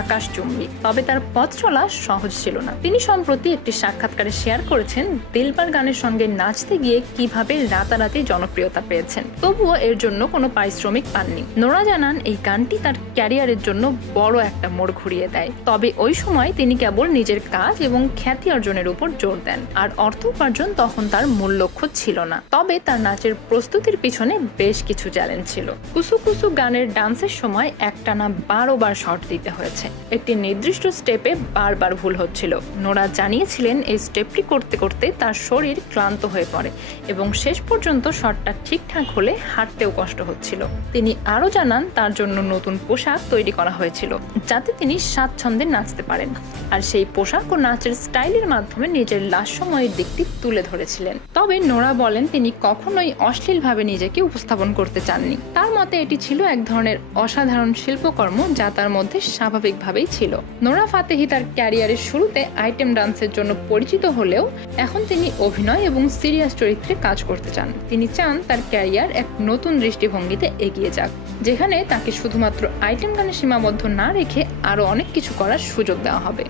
আকাশচুম্বী, তবে তার পথ চলা সহজ ছিল না। তিনি সম্প্রতি একটি সাক্ষাৎকারে শেয়ার করেছেন দিলবার গানের সঙ্গে নাচতে গিয়ে কিভাবে রাতারাতি জনপ্রিয়তা পেয়েছেন, তবুও এর জন্য কোনো পারিশ্রমিক পাননি। নোরা জানান এই গানটি তার ক্যারিয়ারের জন্য বড় একটা মোড় ঘুরিয়ে দেয়। তবে ওই সময় তিনি কেবল নিজের কাজ এবং খ্যাতি অর্জনের উপর জোর দেন, আর অর্থ উপার্জন তখন তার মূল লক্ষ্য ছিল না। তবে তার নাচের প্রস্তুতির পিছনে বেশ কিছু চ্যালেঞ্জ ছিল। কুসু কুসু গানের ডান্সের সময় একটানা 12 বার শট দিতে হয়েছে। একটি নির্দিষ্ট স্টেপে বারবার ভুল হচ্ছিল। নোরা জানিয়েছিলেন এই স্টেপটি করতে করতে তার শরীর ক্লান্ত হয়ে পড়ে এবং শেষ পর্যন্ত শটটা ঠিকঠাক হলে হাঁটতেও কষ্ট হচ্ছিল। তিনি আরও জানান তার জন্য নতুন পোশাক তৈরি করা হয়েছিল যাতে তিনি স্বাচ্ছন্দ্যে নাচতে পারেন, আর সেই পোশাক ও নাচের স্টাইলের মাধ্যমে নিজের লাস্যময়ের দিকটি তুলে ধরেছিলেন। তবে নোরা বলেন তিনি কখনোই অশ্লীলভাবে নিজেকে উপস্থাপন করতে চাননি। তার মতে এটি ছিল এক ধরনের অসাধারণ শিল্পকর্ম যা তার মধ্যে স্বাভাবিকভাবেই ছিল। নোরা ফাতেহি তার ক্যারিয়ারের শুরুতে আইটেম ডান্সের জন্য পরিচিত হলেও এখন তিনি অভিনয় এবং সিরিয়াস চরিত্রে কাজ করতে চান। তিনি চান তার ক্যারিয়ার এক নতুন দৃষ্টিভঙ্গিতে এগিয়ে যাক, যেখানে তাকে শুধুমাত্র আইটেম গানে সীমাবদ্ধ না রেখে আরও অনেক কিছু করার সুযোগ দেওয়া হবে।